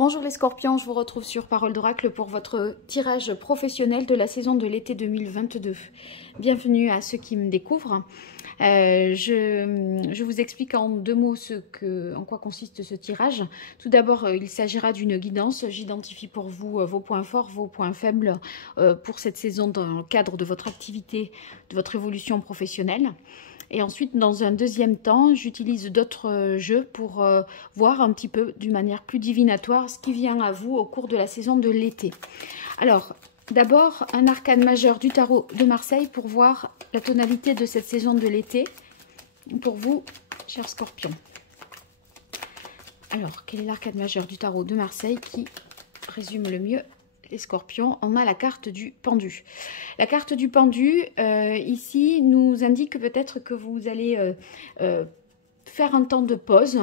Bonjour les scorpions, je vous retrouve sur Parole d'Oracle pour votre tirage professionnel de la saison de l'été 2022. Bienvenue à ceux qui me découvrent. Je vous explique en deux mots en quoi consiste ce tirage. Tout d'abord, il s'agira d'une guidance. J'identifie pour vous vos points forts, vos points faibles pour cette saison dans le cadre de votre activité, de votre évolution professionnelle. Et ensuite, dans un deuxième temps, j'utilise d'autres jeux pour voir un petit peu d'une manière plus divinatoire ce qui vient à vous au cours de la saison de l'été. Alors, d'abord, un arcane majeur du tarot de Marseille pour voir la tonalité de cette saison de l'été pour vous, chers scorpions. Alors, quel est l'arcane majeur du tarot de Marseille qui résume le mieux les scorpions? On a la carte du pendu. La carte du pendu, ici, nous indique peut-être que vous allez faire un temps de pause,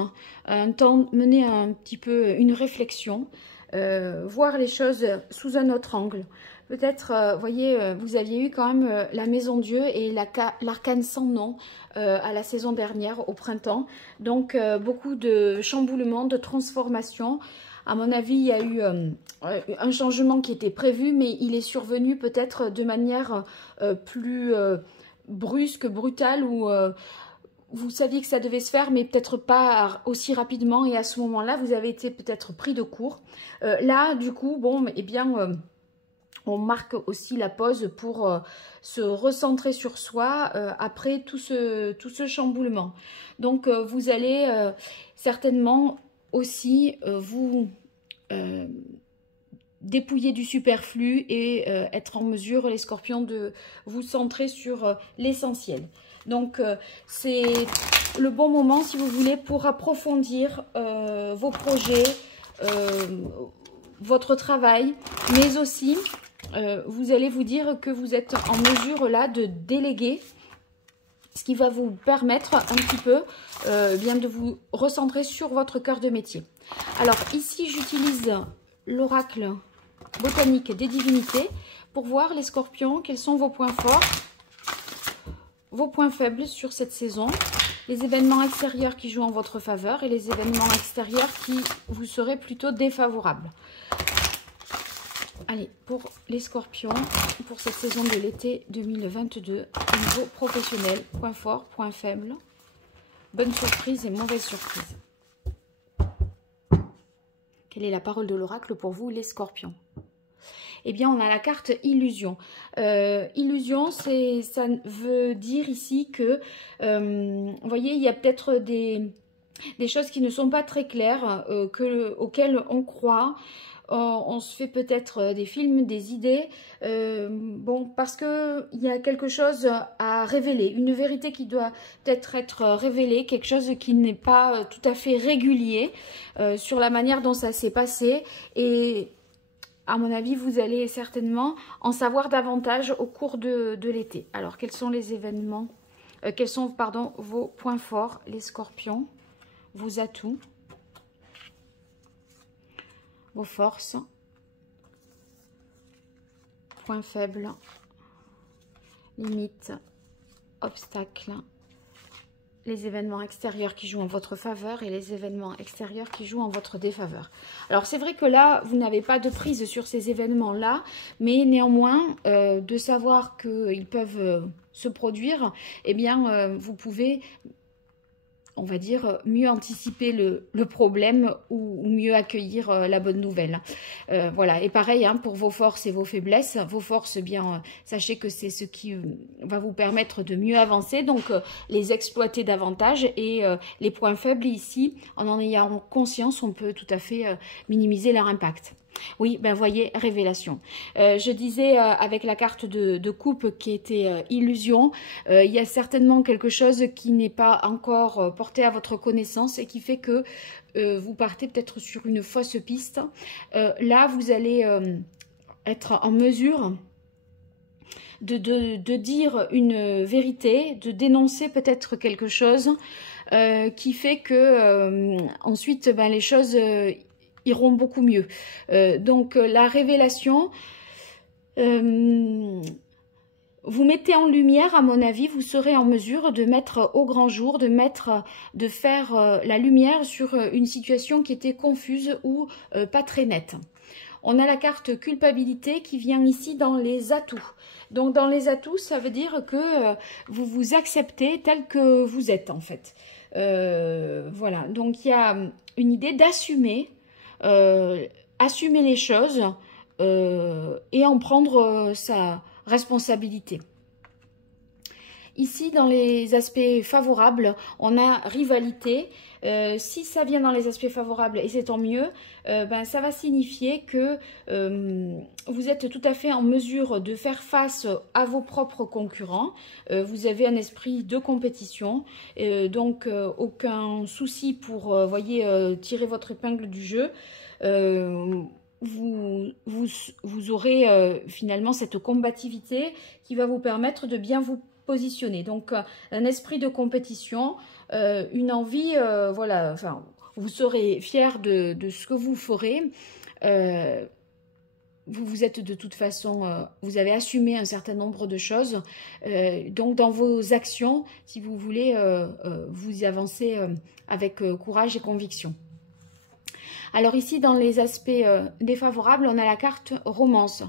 mener un petit peu une réflexion, voir les choses sous un autre angle. Peut-être, voyez, vous aviez eu quand même la Maison Dieu et l'arcane sans nom à la saison dernière, au printemps. Donc, beaucoup de chamboulements, de transformations. À mon avis, il y a eu un changement qui était prévu, mais il est survenu peut-être de manière plus brusque, brutale, où vous saviez que ça devait se faire, mais peut-être pas aussi rapidement. Et à ce moment-là, vous avez été peut-être pris de court. Là, du coup, bon, eh bien, on marque aussi la pause pour se recentrer sur soi après tout ce chamboulement. Donc, vous allez certainement aussi vous dépouiller du superflu et être en mesure, les scorpions, de vous centrer sur l'essentiel. Donc c'est le bon moment, si vous voulez, pour approfondir vos projets, votre travail, mais aussi vous allez vous dire que vous êtes en mesure là de déléguer, ce qui va vous permettre un petit peu bien de vous recentrer sur votre cœur de métier. Alors ici, j'utilise l'oracle botanique des divinités pour voir, les scorpions, quels sont vos points forts, vos points faibles sur cette saison, les événements extérieurs qui jouent en votre faveur et les événements extérieurs qui vous seraient plutôt défavorables. Allez, pour les scorpions, pour cette saison de l'été 2022, au niveau professionnel, point fort, point faible, bonne surprise et mauvaise surprise. Quelle est la parole de l'oracle pour vous, les scorpions? Eh bien, on a la carte illusion. Illusion, ça veut dire ici que, vous voyez, il y a peut-être des choses qui ne sont pas très claires, auxquelles on croit. On se fait peut-être des films, des idées, bon, parce qu'il y a quelque chose à révéler, une vérité qui doit peut-être être révélée, quelque chose qui n'est pas tout à fait régulier sur la manière dont ça s'est passé. Et à mon avis, vous allez certainement en savoir davantage au cours de l'été. Alors, quels sont les événements, quels sont, pardon, vos points forts, les scorpions, vos atouts, vos forces, points faibles, limites, obstacles, les événements extérieurs qui jouent en votre faveur et les événements extérieurs qui jouent en votre défaveur. Alors c'est vrai que là, vous n'avez pas de prise sur ces événements-là, mais néanmoins, de savoir qu'ils peuvent se produire, eh bien, vous pouvez, on va dire, mieux anticiper le problème ou mieux accueillir la bonne nouvelle. Voilà, et pareil hein, pour vos forces et vos faiblesses. Vos forces, eh bien, sachez que c'est ce qui va vous permettre de mieux avancer, donc les exploiter davantage. Et les points faibles ici, en ayant conscience, on peut tout à fait minimiser leur impact. Oui, ben voyez, révélation. Je disais avec la carte de coupe qui était illusion, il y a certainement quelque chose qui n'est pas encore porté à votre connaissance et qui fait que vous partez peut-être sur une fausse piste. Là, vous allez être en mesure de dire une vérité, de dénoncer peut-être quelque chose qui fait que ensuite, ben, les choses iront beaucoup mieux. Donc la révélation, vous mettez en lumière, à mon avis, vous serez en mesure de mettre au grand jour, de faire la lumière sur une situation qui était confuse ou pas très nette. On a la carte culpabilité qui vient ici dans les atouts. Donc dans les atouts, ça veut dire que vous vous acceptez tel que vous êtes en fait. Voilà, donc il y a une idée d'assumer, assumer les choses et en prendre sa responsabilité. Ici, dans les aspects favorables, on a rivalité. Si ça vient dans les aspects favorables, et c'est tant mieux, ben, ça va signifier que vous êtes tout à fait en mesure de faire face à vos propres concurrents. Vous avez un esprit de compétition, donc aucun souci pour voyez, tirer votre épingle du jeu. Vous aurez finalement cette combativité qui va vous permettre de bien vous positionner. Donc un esprit de compétition, une envie, voilà, enfin, vous serez fier de ce que vous ferez. Vous êtes de toute façon, vous avez assumé un certain nombre de choses. Donc dans vos actions, si vous voulez, vous avancez avec courage et conviction. Alors ici, dans les aspects défavorables, on a la carte romance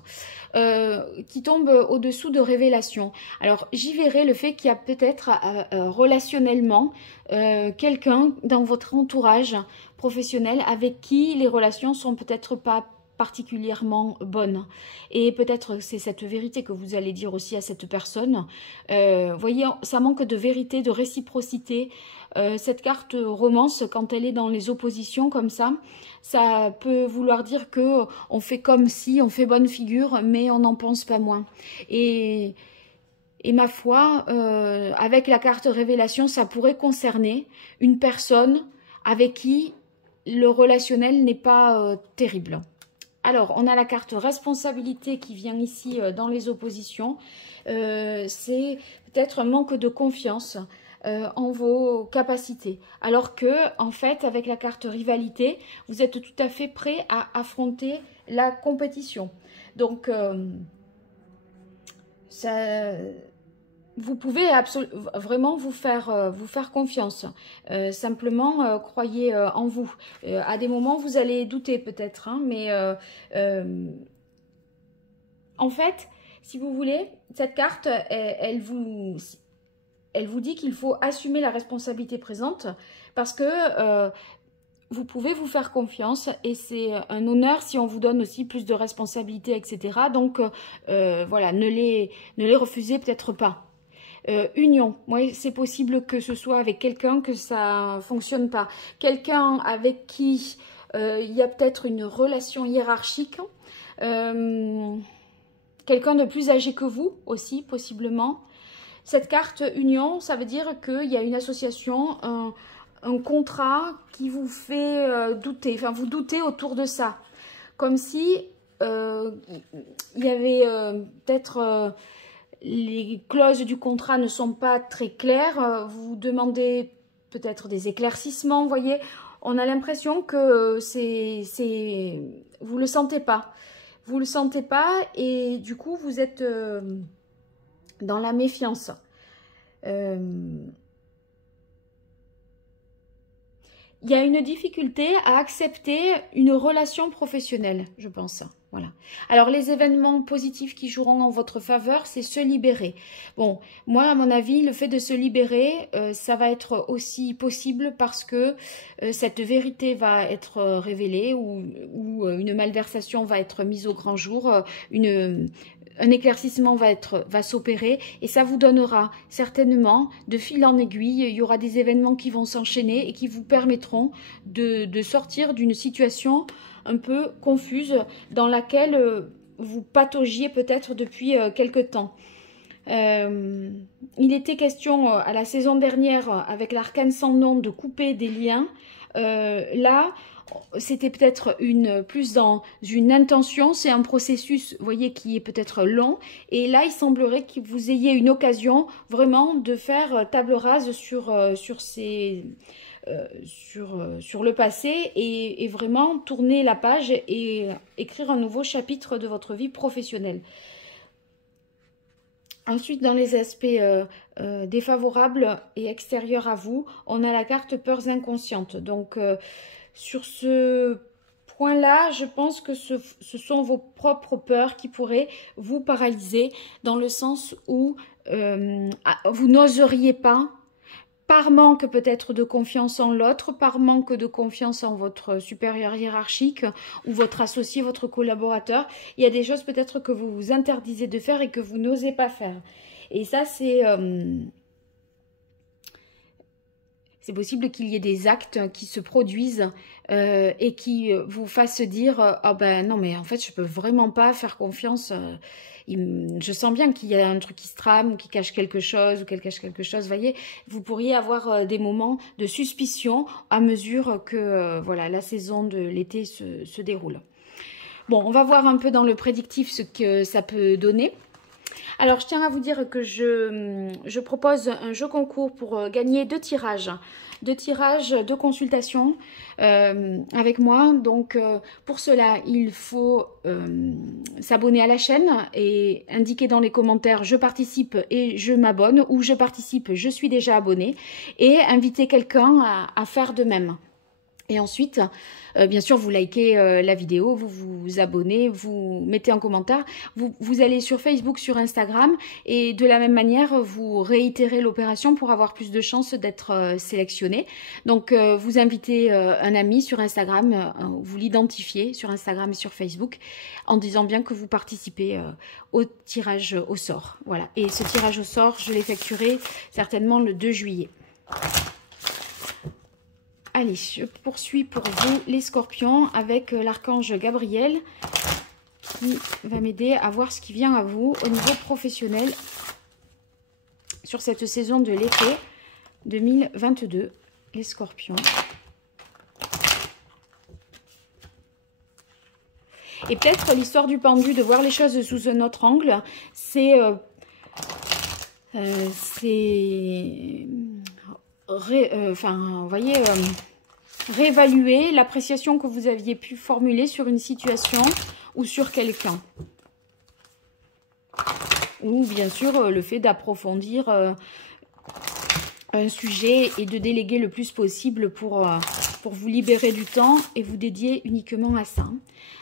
qui tombe au-dessous de révélation. Alors j'y verrai le fait qu'il y a peut-être relationnellement quelqu'un dans votre entourage professionnel avec qui les relations sont peut-être pas particulièrement bonne. Et peut-être c'est cette vérité que vous allez dire aussi à cette personne. Voyez, ça manque de vérité, de réciprocité. Cette carte romance, quand elle est dans les oppositions comme ça peut vouloir dire que on fait comme si, on fait bonne figure, mais on n'en pense pas moins. Et ma foi, avec la carte révélation, ça pourrait concerner une personne avec qui le relationnel n'est pas terrible. Alors, on a la carte responsabilité qui vient ici dans les oppositions. C'est peut-être un manque de confiance en vos capacités. Alors que, en fait, avec la carte rivalité, vous êtes tout à fait prêt à affronter la compétition. Donc, vous pouvez vraiment vous faire confiance. Simplement, croyez en vous. À des moments, vous allez douter peut-être, hein, mais en fait, si vous voulez, cette carte, elle vous dit qu'il faut assumer la responsabilité présente parce que vous pouvez vous faire confiance et c'est un honneur si on vous donne aussi plus de responsabilités, etc. Donc, voilà, ne les refusez peut-être pas. Union, moi c'est possible que ce soit avec quelqu'un que ça fonctionne pas. Quelqu'un avec qui il y a peut-être une relation hiérarchique. Quelqu'un de plus âgé que vous aussi, possiblement. Cette carte union, ça veut dire qu'il y a une association, un contrat qui vous fait douter. Enfin, vous doutez autour de ça. Comme si il y avait peut-être... les clauses du contrat ne sont pas très claires, vous demandez peut-être des éclaircissements, vous voyez, on a l'impression que vous le sentez pas. Vous le sentez pas et du coup vous êtes dans la méfiance. Il y a une difficulté à accepter une relation professionnelle, je pense. Voilà. Alors, les événements positifs qui joueront en votre faveur, c'est se libérer. Bon, moi, à mon avis, le fait de se libérer, ça va être aussi possible parce que cette vérité va être révélée ou une malversation va être mise au grand jour, un éclaircissement va s'opérer et ça vous donnera certainement de fil en aiguille, il y aura des événements qui vont s'enchaîner et qui vous permettront de sortir d'une situation un peu confuse dans laquelle vous pataugiez peut-être depuis quelque temps. Il était question à la saison dernière avec l'arcane sans nom de couper des liens. Là, c'était peut-être plus dans une intention, c'est un processus, vous voyez, qui est peut-être long. Et là, il semblerait que vous ayez une occasion vraiment de faire table rase sur le passé et vraiment tourner la page et écrire un nouveau chapitre de votre vie professionnelle. Ensuite, dans les aspects défavorables et extérieurs à vous, on a la carte peurs inconscientes. Donc, sur ce point-là, je pense que ce sont vos propres peurs qui pourraient vous paralyser, dans le sens où vous n'oseriez pas, par manque peut-être de confiance en l'autre, par manque de confiance en votre supérieur hiérarchique ou votre associé, votre collaborateur. Il y a des choses peut-être que vous vous interdisez de faire et que vous n'osez pas faire. Et ça, c'est possible qu'il y ait des actes qui se produisent et qui vous fassent dire « Ah ben non, mais en fait, je peux vraiment pas faire confiance. Je sens bien qu'il y a un truc qui se trame, ou qui cache quelque chose, ou qu'elle cache quelque chose. » Vous voyez, vous pourriez avoir des moments de suspicion à mesure que voilà, la saison de l'été se déroule. Bon, on va voir un peu dans le prédictif ce que ça peut donner. Alors, je tiens à vous dire que je propose un jeu concours pour gagner 2 tirages. 2 tirages, 2 consultations avec moi. Donc, pour cela, il faut s'abonner à la chaîne et indiquer dans les commentaires « Je participe et je m'abonne » ou « Je participe, je suis déjà abonné » et inviter quelqu'un à faire de même. Et ensuite, bien sûr, vous likez la vidéo, vous vous abonnez, vous mettez en commentaire, vous allez sur Facebook, sur Instagram, et de la même manière, vous réitérez l'opération pour avoir plus de chances d'être sélectionné. Donc, vous invitez un ami sur Instagram, vous l'identifiez sur Instagram et sur Facebook, en disant bien que vous participez au tirage au sort. Voilà. Et ce tirage au sort, je l'effectuerai certainement le 2 juillet. Allez, je poursuis pour vous les scorpions avec l'archange Gabriel qui va m'aider à voir ce qui vient à vous au niveau professionnel sur cette saison de l'été 2022, les scorpions. Et peut-être l'histoire du pendu, de voir les choses sous un autre angle, c'est enfin, vous voyez, réévaluer l'appréciation que vous aviez pu formuler sur une situation ou sur quelqu'un. Ou bien sûr, le fait d'approfondir un sujet et de déléguer le plus possible pour vous libérer du temps et vous dédier uniquement à ça.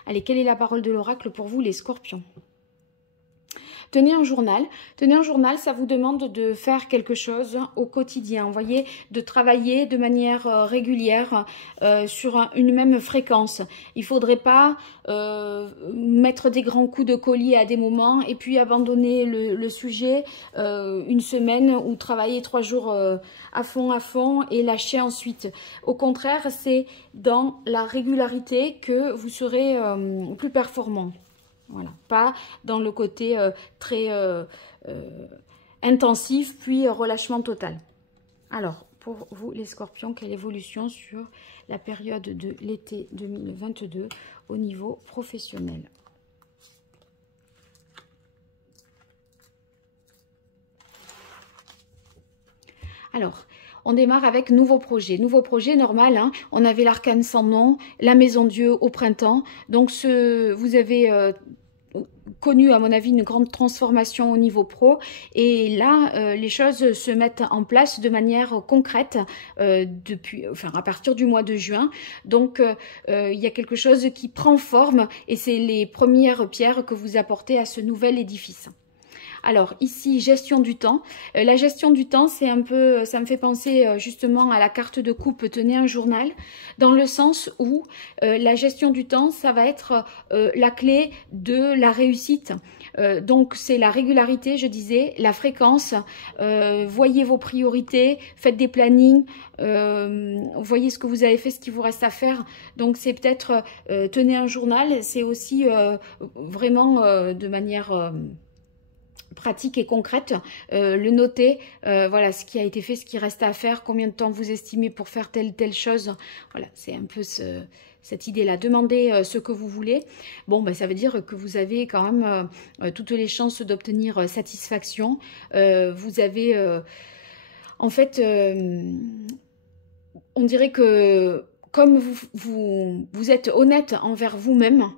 Allez, quelle est la parole de l'oracle pour vous, les scorpions ? Tenez un journal. Tenez un journal, ça vous demande de faire quelque chose au quotidien. Vous voyez, de travailler de manière régulière sur une même fréquence. Il ne faudrait pas mettre des grands coups de collier à des moments et puis abandonner le sujet une semaine ou travailler 3 jours à fond et lâcher ensuite. Au contraire, c'est dans la régularité que vous serez plus performant. Voilà, pas dans le côté très intensif, puis relâchement total. Alors, pour vous les scorpions, quelle évolution sur la période de l'été 2022 au niveau professionnel? Alors, on démarre avec nouveau projet. Nouveau projet, normal, hein, on avait l'arcane sans nom, la maison Dieu au printemps. Donc, vous avez connu, à mon avis, une grande transformation au niveau pro. Et là, les choses se mettent en place de manière concrète à partir du mois de juin. Donc, il y a quelque chose qui prend forme et c'est les premières pierres que vous apportez à ce nouvel édifice. Alors ici, gestion du temps. La gestion du temps, c'est un peu, ça me fait penser justement à la carte de coupe, tenez un journal, dans le sens où la gestion du temps, ça va être la clé de la réussite. Donc c'est la régularité, je disais, la fréquence, voyez vos priorités, faites des plannings, voyez ce que vous avez fait, ce qu'il vous reste à faire. Donc c'est peut-être tenez un journal, c'est aussi vraiment de manière pratique et concrète, le noter, voilà ce qui a été fait, ce qui reste à faire, combien de temps vous estimez pour faire telle chose. Voilà, c'est un peu cette idée-là. Demandez ce que vous voulez. Bon, ben, ça veut dire que vous avez quand même toutes les chances d'obtenir satisfaction. Vous avez, en fait, on dirait que comme vous êtes honnête envers vous-même,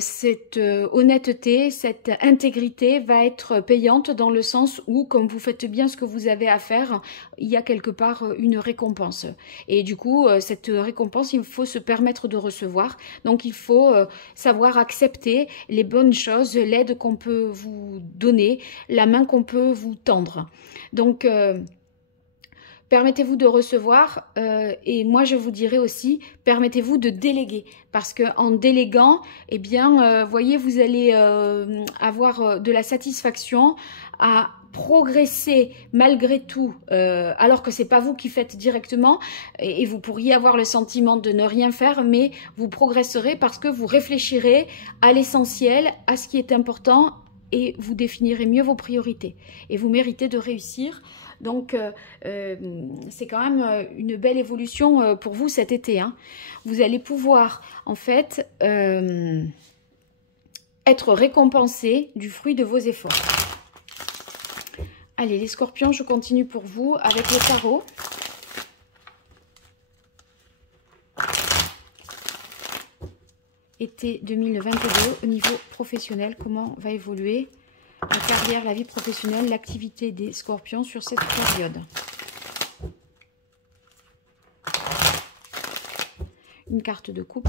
cette honnêteté, cette intégrité va être payante dans le sens où, comme vous faites bien ce que vous avez à faire, il y a quelque part une récompense. Et du coup, cette récompense, il faut se permettre de recevoir. Donc, il faut savoir accepter les bonnes choses, l'aide qu'on peut vous donner, la main qu'on peut vous tendre. Donc, permettez-vous de recevoir et moi je vous dirais aussi, permettez-vous de déléguer parce que en déléguant, eh bien, voyez, vous allez avoir de la satisfaction à progresser malgré tout, alors que c'est pas vous qui faites directement et vous pourriez avoir le sentiment de ne rien faire, mais vous progresserez parce que vous réfléchirez à l'essentiel, à ce qui est important et vous définirez mieux vos priorités et vous méritez de réussir. Donc, c'est quand même une belle évolution pour vous cet été, hein. Vous allez pouvoir, en fait, être récompensé du fruit de vos efforts. Allez, les scorpions, je continue pour vous avec le tarot. Été 2022, au niveau professionnel, comment va évoluer la carrière, la vie professionnelle, l'activité des scorpions sur cette période. Une carte de coupe.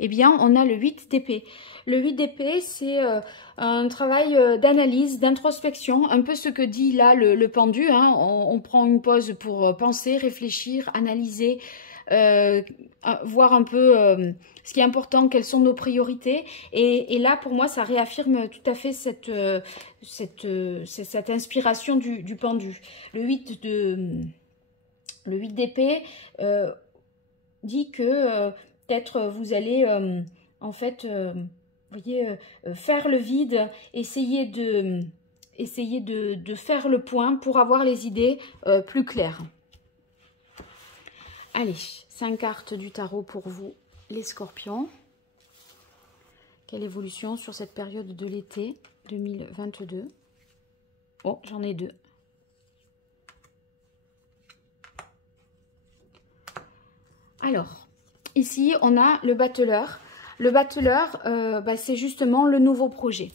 Eh bien, on a le 8 d'épée. Le 8 d'épée, c'est un travail d'analyse, d'introspection, un peu ce que dit là le pendu, hein. On prend une pause pour penser, réfléchir, analyser, voir un peu ce qui est important, quelles sont nos priorités. Et là, pour moi, ça réaffirme tout à fait cette inspiration du pendu. Le 8 d'épée dit que peut-être vous allez en fait, voyez, faire le vide, essayer de faire le point pour avoir les idées plus claires. Allez, 5 cartes du tarot pour vous, les scorpions. Quelle évolution sur cette période de l'été 2022? Oh, j'en ai 2. Alors, ici, on a le battleur. Le battleur, c'est justement le nouveau projet.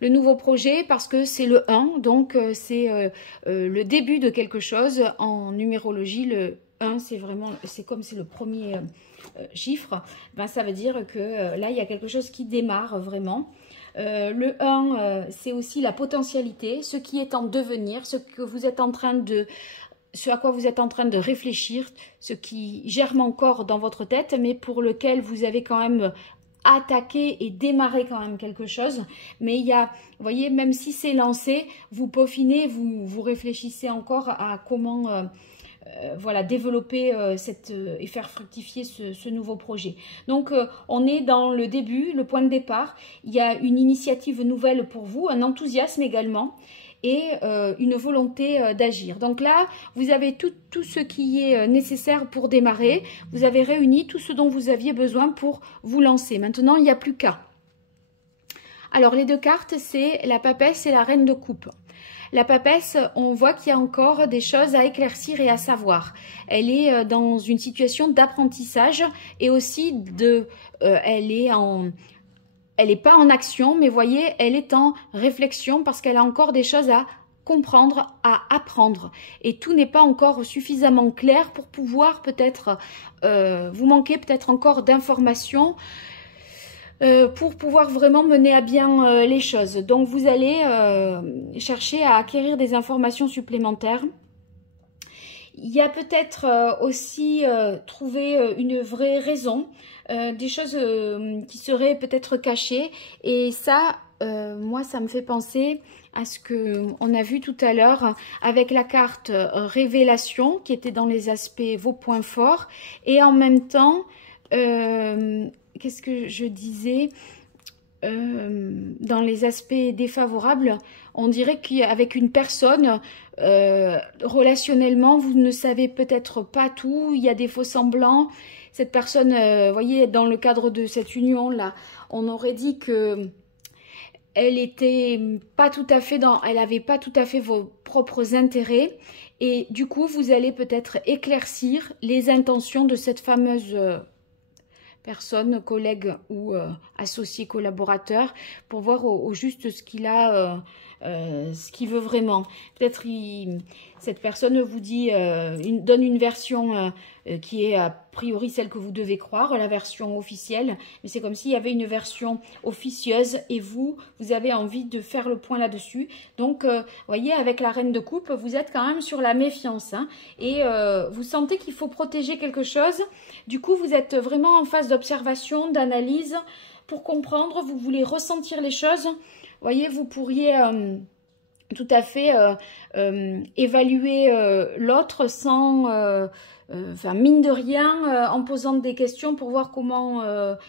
Le nouveau projet parce que c'est le 1, donc c'est le début de quelque chose. En numérologie, le 1, c'est comme c'est le premier chiffre. Ben, ça veut dire que là, il y a quelque chose qui démarre vraiment. Le 1, c'est aussi la potentialité, ce qui est en devenir, ce que vous êtes en train de... ce à quoi vous êtes en train de réfléchir, ce qui germe encore dans votre tête, mais pour lequel vous avez quand même attaqué et démarré quand même quelque chose. Mais il y a, vous voyez, même si c'est lancé, vous peaufinez, vous réfléchissez encore à comment voilà, développer et faire fructifier ce nouveau projet. Donc, on est dans le début, le point de départ. Il y a une initiative nouvelle pour vous, un enthousiasme également, et une volonté d'agir. Donc là, vous avez tout ce qui est nécessaire pour démarrer. Vous avez réuni tout ce dont vous aviez besoin pour vous lancer. Maintenant, il n'y a plus qu'à. Alors, les 2 cartes, c'est la papesse et la reine de coupe. La papesse, on voit qu'il y a encore des choses à éclaircir et à savoir. Elle est dans une situation d'apprentissage et aussi elle n'est pas en action, mais voyez, elle est en réflexion parce qu'elle a encore des choses à comprendre, à apprendre. Et tout n'est pas encore suffisamment clair pour pouvoir peut-être, vous manquez peut-être encore d'informations pour pouvoir vraiment mener à bien les choses. Donc vous allez chercher à acquérir des informations supplémentaires. Il y a peut-être aussi trouver une vraie raison, des choses qui seraient peut-être cachées. Et ça, moi, ça me fait penser à ce qu'on a vu tout à l'heure avec la carte révélation qui était dans les aspects vos points forts. Et en même temps, qu'est-ce que je disais dans les aspects défavorables, on dirait qu'avec une personne, relationnellement, vous ne savez peut-être pas tout, il y a des faux semblants. Cette personne, voyez, dans le cadre de cette union-là, on aurait dit que elle était pas tout à fait elle avait pas tout à fait vos propres intérêts. Et du coup, vous allez peut-être éclaircir les intentions de cette fameuse personne, collègue ou associé, collaborateur, pour voir au juste ce qu'il a, ce qu'il veut vraiment. Peut-être cette personne vous dit, donne une version qui est a priori celle que vous devez croire, la version officielle, mais c'est comme s'il y avait une version officieuse et vous avez envie de faire le point là-dessus. Donc, vous voyez, avec la reine de coupe, vous êtes quand même sur la méfiance, hein, et vous sentez qu'il faut protéger quelque chose. Du coup, vous êtes vraiment en phase d'observation, d'analyse pour comprendre, vous voulez ressentir les choses. Vous voyez, vous pourriez tout à fait évaluer l'autre sans, enfin mine de rien, en posant des questions pour voir comment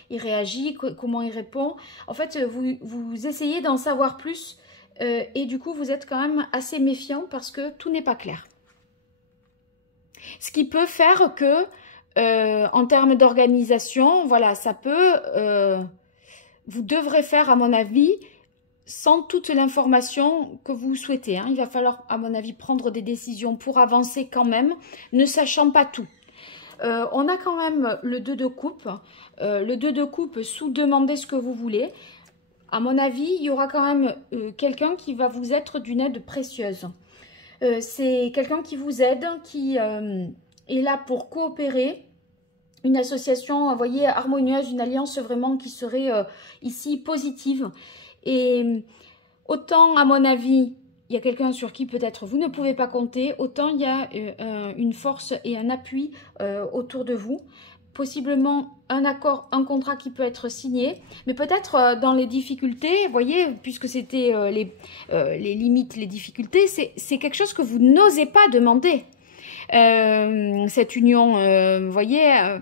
il réagit, comment il répond. En fait, vous essayez d'en savoir plus et du coup, vous êtes quand même assez méfiant parce que tout n'est pas clair. Ce qui peut faire que, en termes d'organisation, voilà, ça peut, vous devrez faire, à mon avis, sans toute l'information que vous souhaitez. Hein. Il va falloir, à mon avis, prendre des décisions pour avancer quand même, ne sachant pas tout. On a quand même le 2 de coupe. Le 2 de coupe sous demandez ce que vous voulez. À mon avis, il y aura quand même quelqu'un qui va vous être d'une aide précieuse. C'est quelqu'un qui vous aide, qui est là pour coopérer. Une association, vous voyez, harmonieuse, une alliance vraiment qui serait ici positive. Et autant, à mon avis, il y a quelqu'un sur qui peut-être vous ne pouvez pas compter, autant il y a une force et un appui autour de vous. Possiblement un accord, un contrat qui peut être signé, mais peut-être dans les difficultés, vous voyez, puisque c'était les limites, les difficultés, c'est quelque chose que vous n'osez pas demander. Cette union, vous voyez,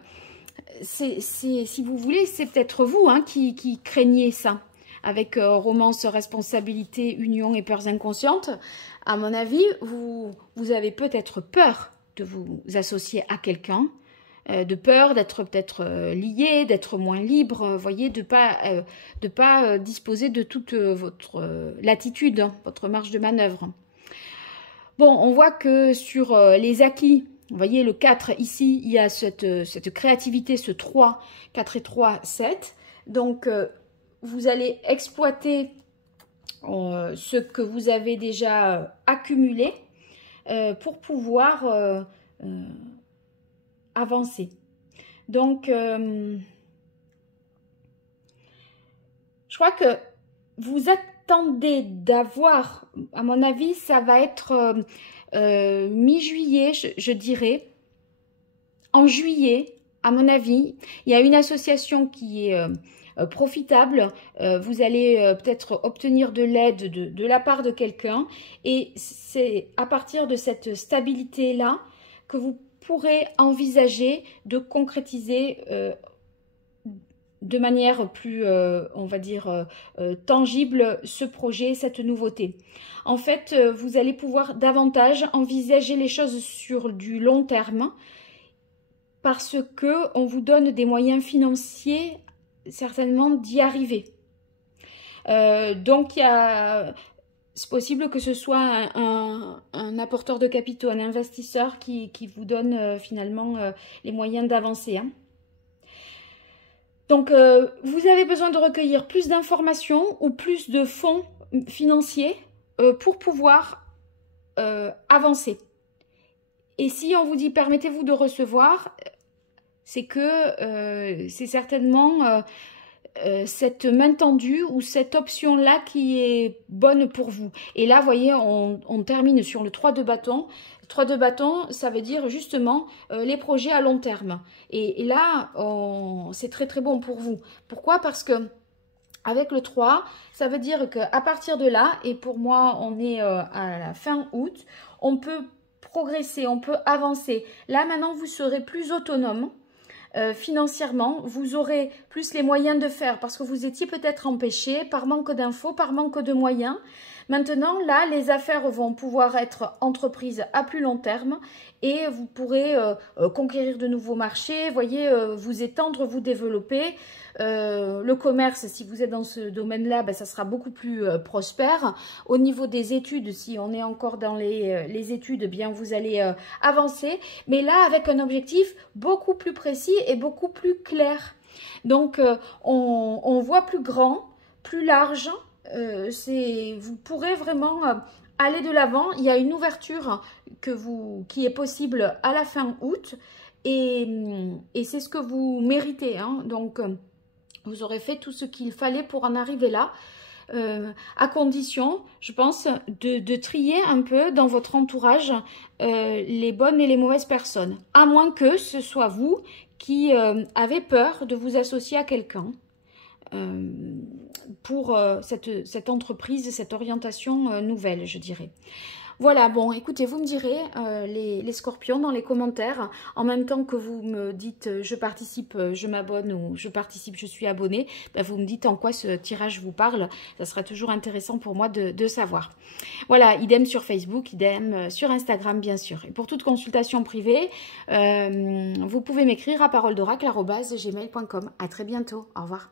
si vous voulez, c'est peut-être vous hein, qui craignez ça. Avec romance, responsabilité, union et peurs inconscientes, à mon avis, vous avez peut-être peur de vous associer à quelqu'un, de peur d'être peut-être lié, d'être moins libre, vous voyez, de pas disposer de toute votre latitude, hein, votre marge de manœuvre. Bon, on voit que sur les acquis, vous voyez le 4 ici, il y a cette créativité, ce 3, 4 et 3, 7. Donc, vous allez exploiter ce que vous avez déjà accumulé pour pouvoir avancer. Donc, je crois que vous attendez d'avoir, à mon avis, ça va être mi-juillet, je dirais. En juillet, à mon avis, il y a une association qui est profitable, vous allez peut-être obtenir de l'aide de la part de quelqu'un et c'est à partir de cette stabilité-là que vous pourrez envisager de concrétiser de manière plus, on va dire, tangible ce projet, cette nouveauté. En fait, vous allez pouvoir davantage envisager les choses sur du long terme parce que on vous donne des moyens financiers certainement d'y arriver. Donc, c'est possible que ce soit un apporteur de capitaux, un investisseur qui vous donne finalement les moyens d'avancer. Hein. Donc, vous avez besoin de recueillir plus d'informations ou plus de fonds financiers pour pouvoir avancer. Et si on vous dit permettez-vous de recevoir, c'est que c'est certainement cette main tendue ou cette option-là qui est bonne pour vous. Et là, vous voyez, on termine sur le 3 de bâton. 3 de bâton, ça veut dire justement les projets à long terme. Et là, c'est très très bon pour vous. Pourquoi? Parce que avec le 3, ça veut dire qu'à partir de là, et pour moi, on est à la fin août, on peut progresser, on peut avancer. Là, maintenant, vous serez plus autonome. Financièrement, vous aurez plus les moyens de faire parce que vous étiez peut-être empêché par manque d'infos, par manque de moyens. Maintenant, là, les affaires vont pouvoir être entreprises à plus long terme et vous pourrez conquérir de nouveaux marchés, voyez, vous étendre, vous développer. Le commerce, si vous êtes dans ce domaine-là, ben, ça sera beaucoup plus prospère. Au niveau des études, si on est encore dans les études, bien vous allez avancer. Mais là, avec un objectif beaucoup plus précis et beaucoup plus clair. Donc, on voit plus grand, plus large. Vous pourrez vraiment aller de l'avant. Il y a une ouverture qui est possible à la fin août. Et c'est ce que vous méritez. Hein. Donc, vous aurez fait tout ce qu'il fallait pour en arriver là. À condition, je pense, de trier un peu dans votre entourage les bonnes et les mauvaises personnes. À moins que ce soit vous qui avez peur de vous associer à quelqu'un pour cette entreprise, cette orientation nouvelle, je dirais. Voilà, bon, écoutez, vous me direz, les scorpions, dans les commentaires, en même temps que vous me dites je participe, je m'abonne ou je participe, je suis abonné, ben, vous me dites en quoi ce tirage vous parle. Ça sera toujours intéressant pour moi de savoir. Voilà, idem sur Facebook, idem sur Instagram, bien sûr. Et pour toute consultation privée, vous pouvez m'écrire à paroledoracle@gmail.com. À très bientôt. Au revoir.